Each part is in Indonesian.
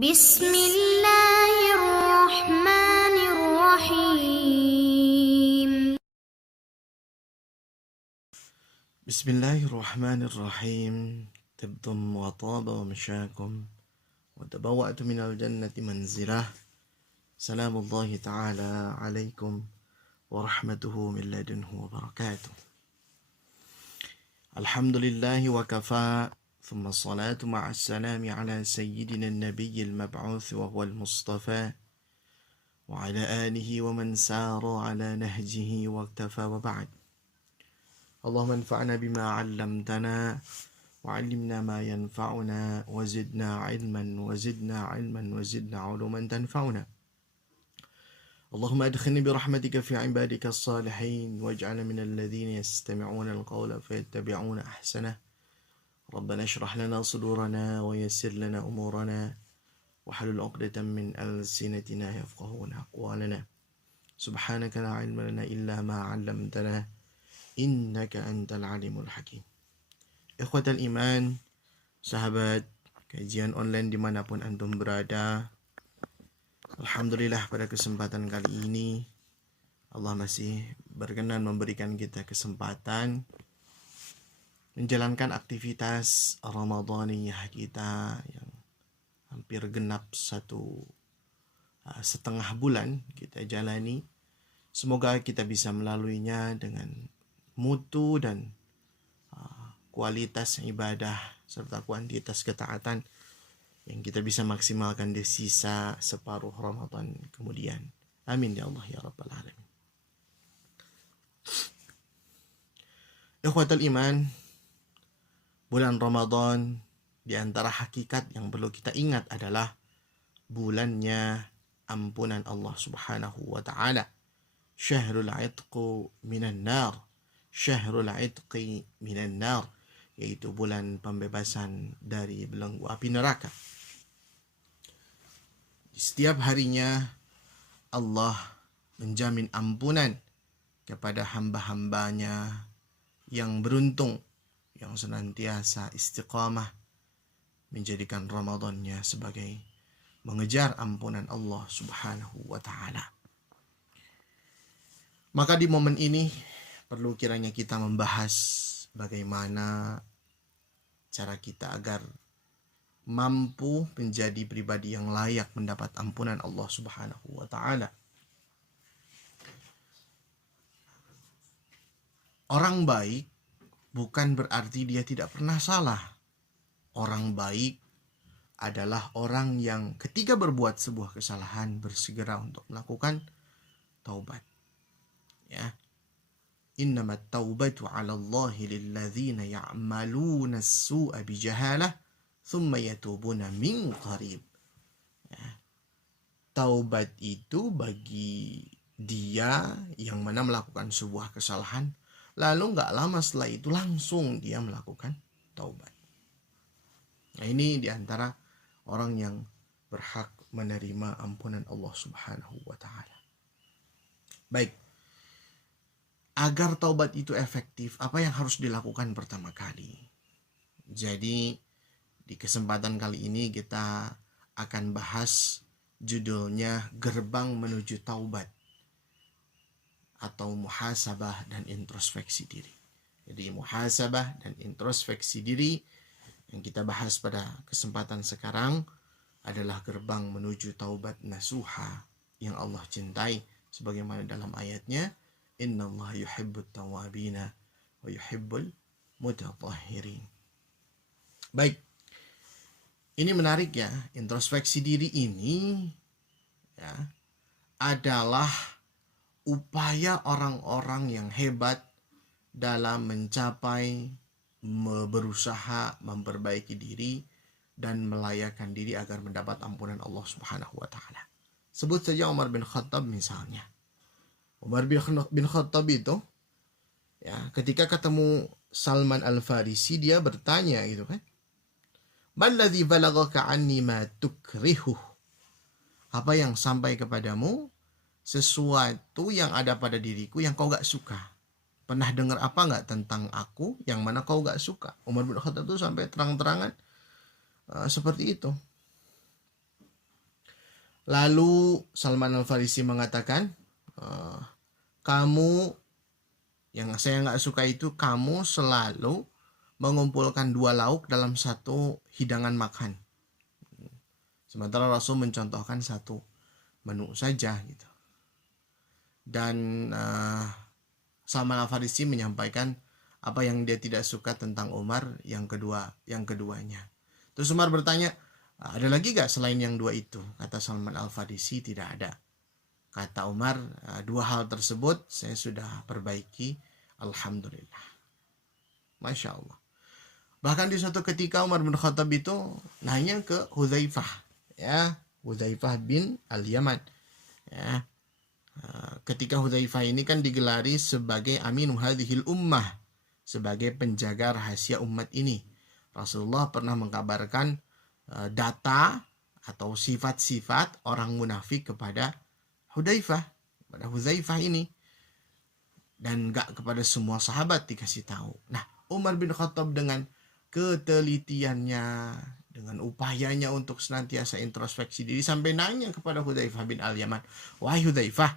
Bismillahirrahmanirrahim. Bismillahirrahmanirrahim. Tibtum wa taba wa masyakum wa tabawwa'tu minal jannati manzilah. Salamullahi ta'ala alaikum wa rahmatuhu min ladunhu wa barakatuh. Alhamdulillahi wa kafa. Thumma salatu ma'as salami ala sayyidina an-nabiyyil mab'uth wa huwal mustafa wa ala alihi wa man sara ala nahjihi wa iktafa wa ba'd. Allahumma anfa'na bima 'allamtana wa'allimna ma yanfa'una wazidna 'ilman wazidna 'ilman wazidna 'uluman tanfa'una. Allahumma adkhilni birahmatika fi 'ibadika as-salihin waj'alna minal ladzina yastami'una al-qawla fayattabi'una ahsanah. Rabbana shrah lana sudurana wa yassir lana umurana wahlul 'uqdatam min alsinatina yafqahuna aqwalana. Subhanaka la 'ilma lana illa ma 'allamtana innaka antal alimul hakim. Ikhwatal iman, sahabat kajian online dimanapun antum berada, alhamdulillah pada kesempatan kali ini Allah masih berkenan memberikan kita kesempatan menjalankan aktivitas Ramadaniyah kita yang hampir genap setengah bulan kita jalani. Semoga kita bisa melaluinya dengan mutu dan kualitas ibadah serta kuantitas ketaatan yang kita bisa maksimalkan di sisa separuh Ramadan kemudian. Amin ya Allah ya Rabbal Alamin. Ikhwatal iman, bulan Ramadan di antara hakikat yang perlu kita ingat adalah bulannya ampunan Allah Subhanahu wa taala. Syahrul 'itqi minan nar. Syahrul 'itqi minan nar, yaitu bulan pembebasan dari belenggu api neraka. Setiap harinya Allah menjamin ampunan kepada hamba-hambanya yang beruntung, yang senantiasa istiqamah menjadikan Ramadannya sebagai mengejar ampunan Allah Subhanahu wa taala. Maka di momen ini perlu kiranya kita membahas bagaimana cara kita agar mampu menjadi pribadi yang layak mendapat ampunan Allah Subhanahu wa taala. Orang baik bukan berarti dia tidak pernah salah. Orang baik adalah orang yang ketika berbuat sebuah kesalahan bersegera untuk melakukan taubat. Ya. Innamat taubatu 'ala Allahi lilladzina ya'maluna as-su'a bijahalah thumma yatubuna min qarib. Ya. Taubat itu bagi dia yang mana melakukan sebuah kesalahan, lalu gak lama setelah itu langsung dia melakukan taubat. Nah, ini diantara orang yang berhak menerima ampunan Allah Subhanahu wa ta'ala. Baik. Agar taubat itu efektif, apa yang harus dilakukan pertama kali? Jadi, di kesempatan kali ini kita akan bahas judulnya Gerbang Menuju Taubat atau muhasabah dan introspeksi diri. Jadi muhasabah dan introspeksi diri yang kita bahas pada kesempatan sekarang adalah gerbang menuju taubat nasuha yang Allah cintai, sebagaimana dalam ayatnya, innallaha yuhibbut tawwabina wa yuhibbul mutatahhirin. Baik, ini menarik ya, introspeksi diri ini ya adalah upaya orang-orang yang hebat dalam mencapai, berusaha memperbaiki diri dan melayakkan diri agar mendapat ampunan Allah Subhanahu wa taala. Sebut saja Umar bin Khattab misalnya. Umar bin Khattab itu ya, ketika ketemu Salman Al-Farisi dia bertanya gitu kan. Malladzi balagaka anni ma tukrihu? Apa yang sampai kepadamu sesuatu yang ada pada diriku yang kau gak suka? Pernah dengar apa gak tentang aku yang mana kau gak suka? Umar bin Khattab itu sampai terang-terangan seperti itu. Lalu Salman Al-Farisi mengatakan, kamu, yang saya nggak suka itu kamu selalu mengumpulkan 2 lauk dalam satu hidangan makan. Sementara Rasul mencontohkan satu menu saja gitu. Dan Salman Al-Farisi menyampaikan apa yang dia tidak suka tentang Umar yang keduanya. Terus Umar bertanya, ada lagi gak selain yang 2 itu? Kata Salman Al-Farisi, tidak ada. Kata Umar, 2 hal tersebut saya sudah perbaiki, alhamdulillah. Masya Allah. Bahkan di suatu ketika Umar bin Khattab itu nanya ke Hudzaifah, ya, Hudzaifah bin Al-Yaman, ya. Ketika Hudzaifah ini kan digelari sebagai aminu hadhil ummah, sebagai penjaga rahasia umat ini. Rasulullah pernah mengkabarkan data atau sifat-sifat orang munafik kepada Hudzaifah ini, dan gak kepada semua sahabat dikasih tahu. Nah, Umar bin Khattab dengan ketelitiannya, dengan upayanya untuk senantiasa introspeksi diri, sampai nanya kepada Hudzaifah bin Al-Yaman, wahai Hudzaifah,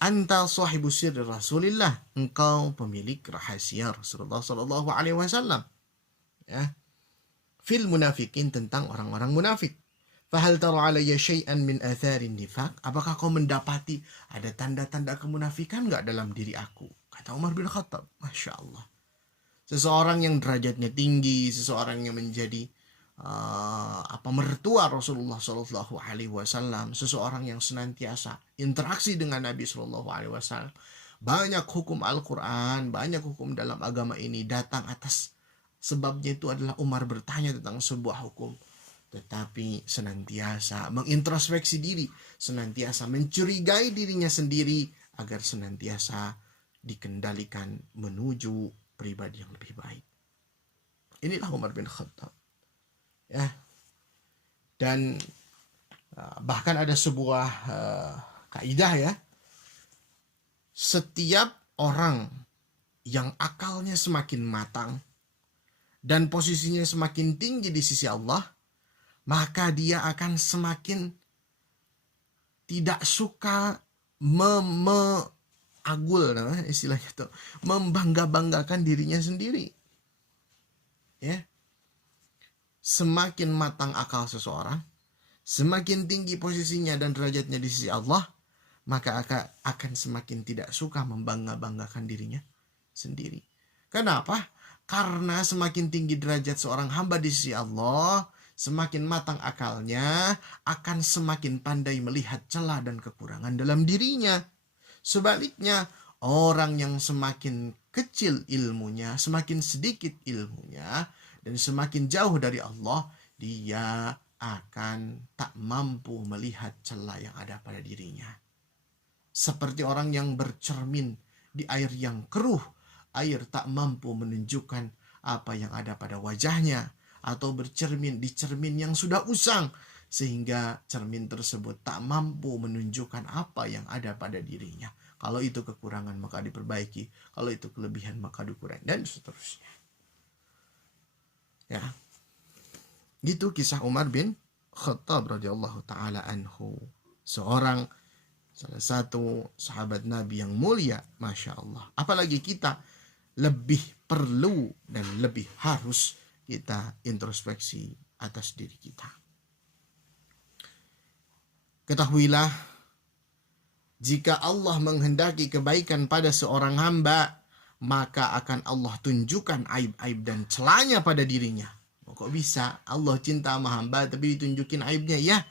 anta sahibu sirri Rasulillah, engkau pemilik rahasia Rasulullah sallallahu alaihi wasallam, ya, fil munafikin, tentang orang-orang munafik. Fahal tara alayya syai'an min atharin nifaq, apakah kau mendapati ada tanda-tanda kemunafikan enggak dalam diri aku? Kata Umar bin Khattab, Masya Allah. Seseorang yang derajatnya tinggi, seseorang yang menjadi mertua Rasulullah Shallallahu Alaihi Wasallam, seseorang yang senantiasa interaksi dengan Nabi Shallallahu Alaihi Wasallam, banyak hukum Al-Quran, banyak hukum dalam agama ini datang atas sebabnya itu adalah Umar bertanya tentang sebuah hukum, tetapi senantiasa mengintrospeksi diri, senantiasa mencurigai dirinya sendiri agar senantiasa dikendalikan menuju pribadi yang lebih baik. Inilah Umar bin Khattab, ya. Dan bahkan ada sebuah kaidah, ya, setiap orang yang akalnya semakin matang dan posisinya semakin tinggi di sisi Allah, maka dia akan semakin tidak suka istilahnya itu, membangga-banggakan dirinya sendiri, ya. Semakin matang akal seseorang, semakin tinggi posisinya dan derajatnya di sisi Allah, maka akan semakin tidak suka membangga-banggakan dirinya sendiri. Kenapa? Karena semakin tinggi derajat seorang hamba di sisi Allah, semakin matang akalnya, akan semakin pandai melihat celah dan kekurangan dalam dirinya. Sebaliknya, orang yang semakin kecil ilmunya, semakin sedikit ilmunya, dan semakin jauh dari Allah, dia akan tak mampu melihat celah yang ada pada dirinya. Seperti orang yang bercermin di air yang keruh, air tak mampu menunjukkan apa yang ada pada wajahnya, atau bercermin di cermin yang sudah usang, sehingga cermin tersebut tak mampu menunjukkan apa yang ada pada dirinya. Kalau itu kekurangan maka diperbaiki, kalau itu kelebihan maka dikurangi, dan seterusnya. Ya, gitu kisah Umar bin Khattab radhiyallahu taala anhu, salah satu sahabat Nabi yang mulia, Masya Allah. Apalagi kita lebih perlu dan lebih harus kita introspeksi atas diri kita. Ketahuilah, jika Allah menghendaki kebaikan pada seorang hamba, maka akan Allah tunjukkan aib-aib dan celahnya pada dirinya. Kok bisa Allah cinta sama hamba tapi ditunjukin aibnya? Ya,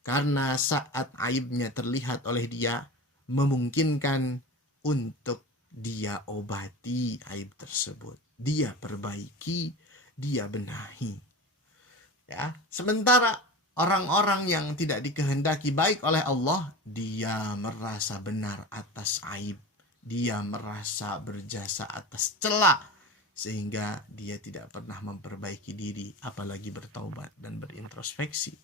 karena saat aibnya terlihat oleh dia, memungkinkan untuk dia obati aib tersebut, dia perbaiki, dia benahi. Ya, sementara orang-orang yang tidak dikehendaki baik oleh Allah, dia merasa benar atas aib, dia merasa berjasa atas celah, sehingga dia tidak pernah memperbaiki diri, apalagi bertaubat dan berintrospeksi.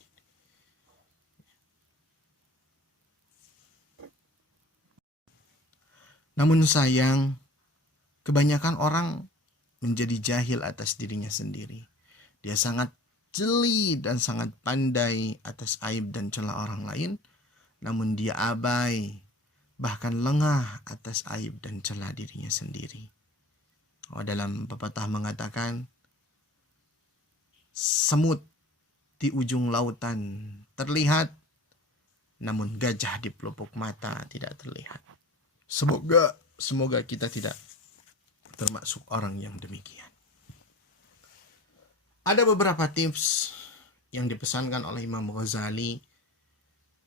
Namun sayang, kebanyakan orang menjadi jahil atas dirinya sendiri. Dia sangat jeli dan sangat pandai atas aib dan celah orang lain, namun dia abai, bahkan lengah atas aib dan celah dirinya sendiri. Dalam pepatah mengatakan, semut di ujung lautan terlihat, namun gajah di pelupuk mata tidak terlihat. Semoga kita tidak termasuk orang yang demikian. Ada beberapa tips yang dipesankan oleh Imam Ghazali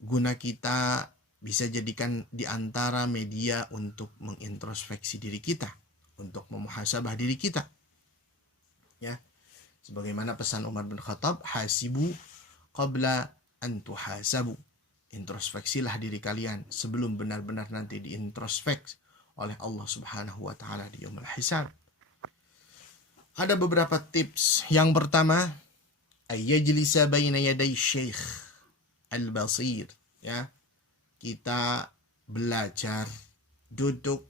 guna kita bisa jadikan di antara media untuk mengintrospeksi diri kita, untuk memuhasabah diri kita. Ya. Sebagaimana pesan Umar bin Khattab, hasibu qabla an tuhasabu. Introspeksilah diri kalian sebelum benar-benar nanti diintrospeks oleh Allah Subhanahu wa taala di yaumul hisab. Ada beberapa tips. Yang pertama, ayyajlisa baina yaday syekh al-basir, ya. Kita belajar duduk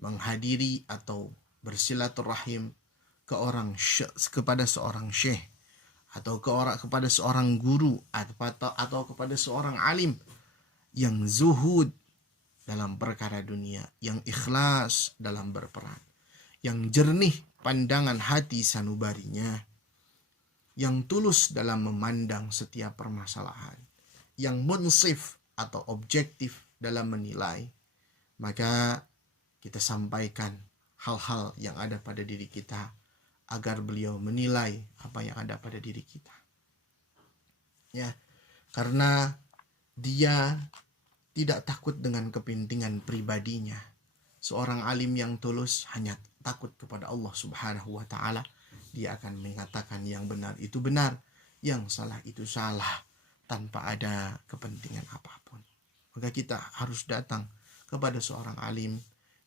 menghadiri atau bersilaturahim kepada seorang syekh atau kepada seorang guru atau kepada seorang alim yang zuhud dalam perkara dunia, yang ikhlas dalam berperan, yang jernih pandangan hati sanubarinya, yang tulus dalam memandang setiap permasalahan, yang munsif atau objektif dalam menilai. Maka kita sampaikan hal-hal yang ada pada diri kita agar beliau menilai apa yang ada pada diri kita. Ya, karena dia tidak takut dengan kepentingan pribadinya. Seorang alim yang tulus hanya takut kepada Allah Subhanahu wa taala. Dia akan mengatakan yang benar itu benar, yang salah itu salah, tanpa ada kepentingan apapun. Maka kita harus datang kepada seorang alim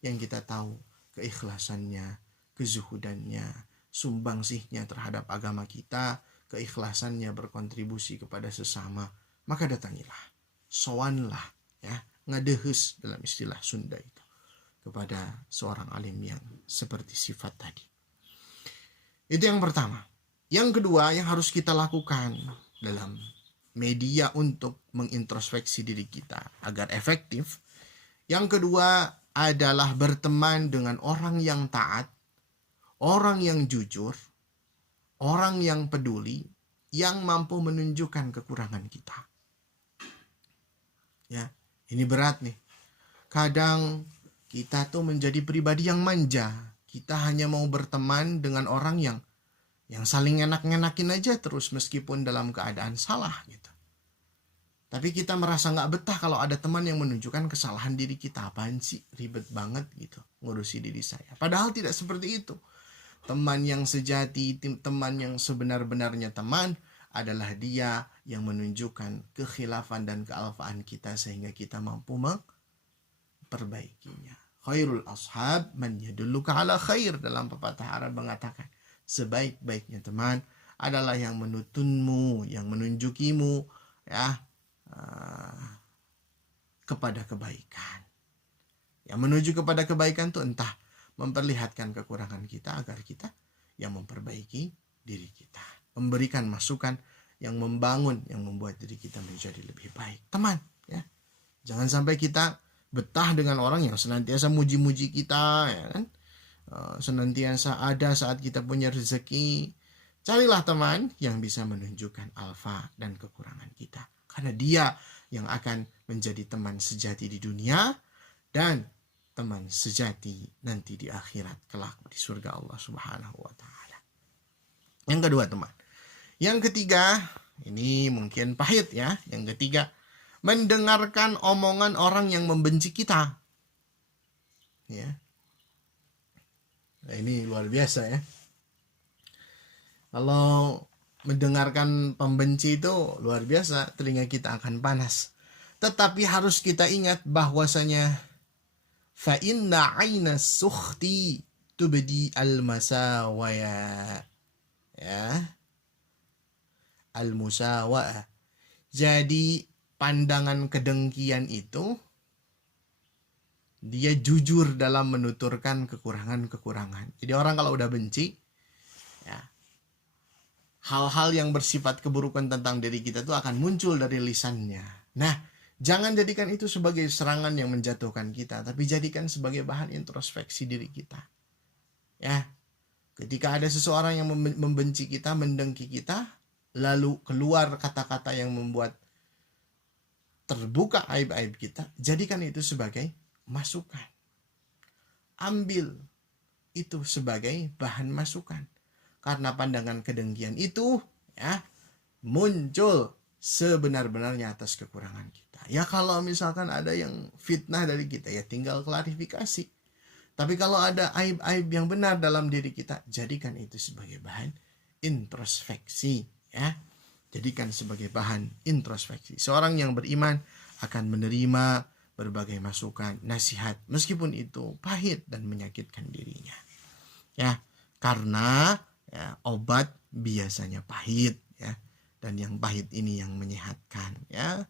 yang kita tahu keikhlasannya, kezuhudannya, sumbangsihnya terhadap agama kita, keikhlasannya berkontribusi kepada sesama. Maka datangilah, sowanlah, ya, ngadehes dalam istilah Sunda itu, kepada seorang alim yang seperti sifat tadi. Itu yang pertama. Yang kedua yang harus kita lakukan dalam media untuk mengintrospeksi diri kita agar efektif. Yang kedua adalah berteman dengan orang yang taat, orang yang jujur, orang yang peduli, yang mampu menunjukkan kekurangan kita. Ya, ini berat nih. Kadang kita tuh menjadi pribadi yang manja. Kita hanya mau berteman dengan orang yang saling enak-enakin aja terus meskipun dalam keadaan salah gitu. Tapi kita merasa gak betah kalau ada teman yang menunjukkan kesalahan diri kita. Apaan sih, ribet banget gitu ngurusi diri saya. Padahal tidak seperti itu. Teman yang sejati, teman yang sebenar-benarnya teman adalah dia yang menunjukkan kekhilafan dan kealfaan kita sehingga kita mampu memperbaikinya. Khairul ashab man yadulluka ala khair. Dalam pepatah Arab mengatakan, sebaik-baiknya teman adalah yang menuntunmu, yang menunjukimu, ya, kepada kebaikan. Yang menuju kepada kebaikan itu entah memperlihatkan kekurangan kita agar kita yang memperbaiki diri kita, memberikan masukan yang membangun, yang membuat diri kita menjadi lebih baik. Teman, ya, jangan sampai kita betah dengan orang yang senantiasa muji-muji kita, ya kan? Senantiasa ada saat kita punya rezeki. Carilah teman yang bisa menunjukkan alfa dan kekurangan kita. Karena dia yang akan menjadi teman sejati di dunia dan teman sejati nanti di akhirat kelak di surga Allah Subhanahu wa taala. Yang kedua, teman. Yang ketiga, ini mungkin pahit ya. Yang ketiga, mendengarkan omongan orang yang membenci kita. Ya. Nah, ini luar biasa ya. Kalau mendengarkan pembenci itu luar biasa, telinga kita akan panas. Tetapi harus kita ingat bahwasanya fa inna 'aina sukhti tubdi al-masawaya. Ya. Al-musawa'ah. Jadi pandangan kedengkian itu dia jujur dalam menuturkan kekurangan-kekurangan. Jadi orang kalau udah benci, ya, hal-hal yang bersifat keburukan tentang diri kita itu akan muncul dari lisannya. Nah, jangan jadikan itu sebagai serangan yang menjatuhkan kita, tapi jadikan sebagai bahan introspeksi diri kita. Ya, ketika ada seseorang yang membenci kita, mendengki kita, lalu keluar kata-kata yang membuat terbuka aib-aib kita, jadikan itu sebagai masukan. Ambil itu sebagai bahan masukan. Karena pandangan kedengkian itu ya muncul sebenar-benarnya atas kekurangan kita. Ya kalau misalkan ada yang fitnah dari kita, ya tinggal klarifikasi. Tapi kalau ada aib-aib yang benar dalam diri kita, jadikan itu sebagai bahan introspeksi, ya. Jadikan sebagai bahan introspeksi. Seorang yang beriman akan menerima berbagai masukan, nasihat, meskipun itu pahit dan menyakitkan dirinya. Ya, karena ya, obat biasanya pahit, ya, dan yang pahit ini yang menyehatkan, ya.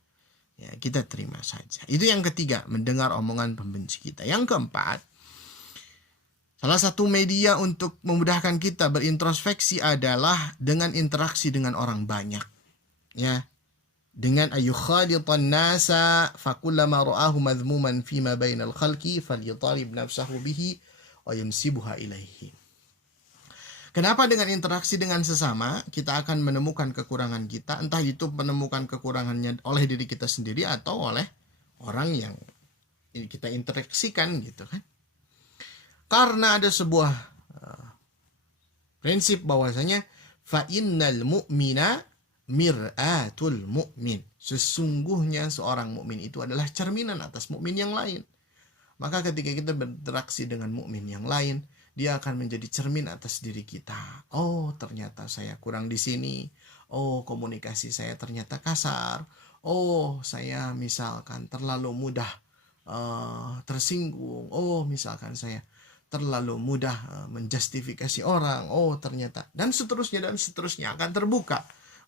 Ya, kita terima saja. Itu yang ketiga, mendengar omongan pembenci kita. Yang keempat, salah satu media untuk memudahkan kita berintrospeksi adalah dengan interaksi dengan orang banyak. Ya, dengan ayukhalitan nasa fakullama ra'ahu madhmuman fima bainal khalqi falyatalib nafsahu bihi wa yamsibuha ilaihi. Kenapa dengan interaksi dengan sesama kita akan menemukan kekurangan kita, entah itu menemukan kekurangannya oleh diri kita sendiri atau oleh orang yang kita interaksikan gitu kan. Karena ada sebuah prinsip bahwasanya fa innal mu'mina mir'atul mu'min. Sesungguhnya seorang mukmin itu adalah cerminan atas mukmin yang lain. Maka ketika kita berinteraksi dengan mukmin yang lain, dia akan menjadi cermin atas diri kita. Oh, ternyata saya kurang di sini. Oh, komunikasi saya ternyata kasar. Oh, saya misalkan terlalu mudah tersinggung. Oh, misalkan saya terlalu mudah menjustifikasi orang. Oh, ternyata dan seterusnya akan terbuka.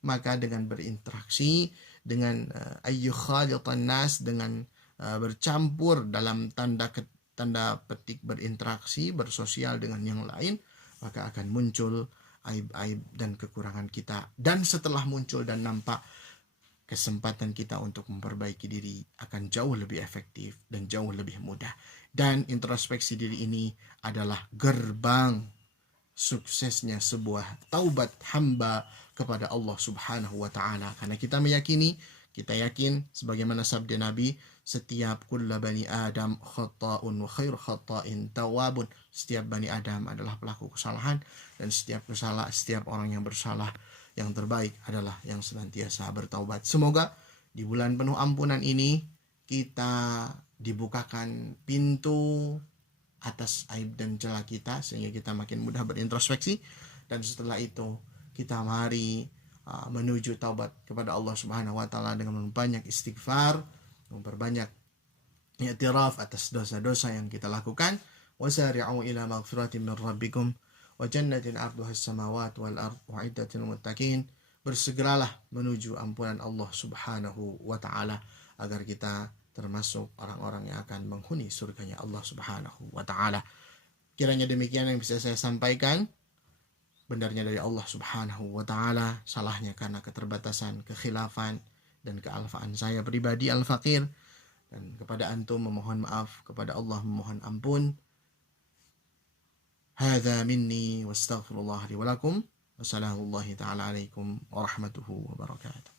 Maka dengan berinteraksi, dengan ayyukhalitan nas, dengan bercampur dalam tanda petik berinteraksi, bersosial dengan yang lain, maka akan muncul aib-aib dan kekurangan kita. Dan setelah muncul dan nampak, kesempatan kita untuk memperbaiki diri akan jauh lebih efektif dan jauh lebih mudah. Dan introspeksi diri ini adalah gerbang suksesnya sebuah taubat hamba kepada Allah Subhanahu wa taala. Karena kita yakin sebagaimana sabda Nabi, setiap kulla bani Adam khata'un wa khairu khata'in tawabun. Setiap bani Adam adalah pelaku kesalahan, dan setiap orang yang bersalah yang terbaik adalah yang senantiasa bertaubat. Semoga di bulan penuh ampunan ini kita dibukakan pintu atas aib dan celah kita sehingga kita makin mudah berintrospeksi, dan setelah itu kita mari menuju taubat kepada Allah Subhanahu wa taala dengan memperbanyak istighfar, memperbanyak i'tiraf atas dosa-dosa yang kita lakukan. Wasari'u ila maghfiratin min rabbikum wa jannatin 'arduhas samawati wal ard u'iddat lil muttaqin. Bersegeralah menuju ampunan Allah Subhanahu wa taala agar kita termasuk orang-orang yang akan menghuni surganya Allah Subhanahu wa taala. Kiranya demikian yang bisa saya sampaikan. Benarnya dari Allah Subhanahu wa taala, salahnya karena keterbatasan, kekhilafan dan kealfaan saya pribadi al-faqir, dan kepada antum memohon maaf, kepada Allah memohon ampun. Hadza minni wastaghfirullah li wa lakum. Wassalamualaikum warahmatullahi wabarakatuh.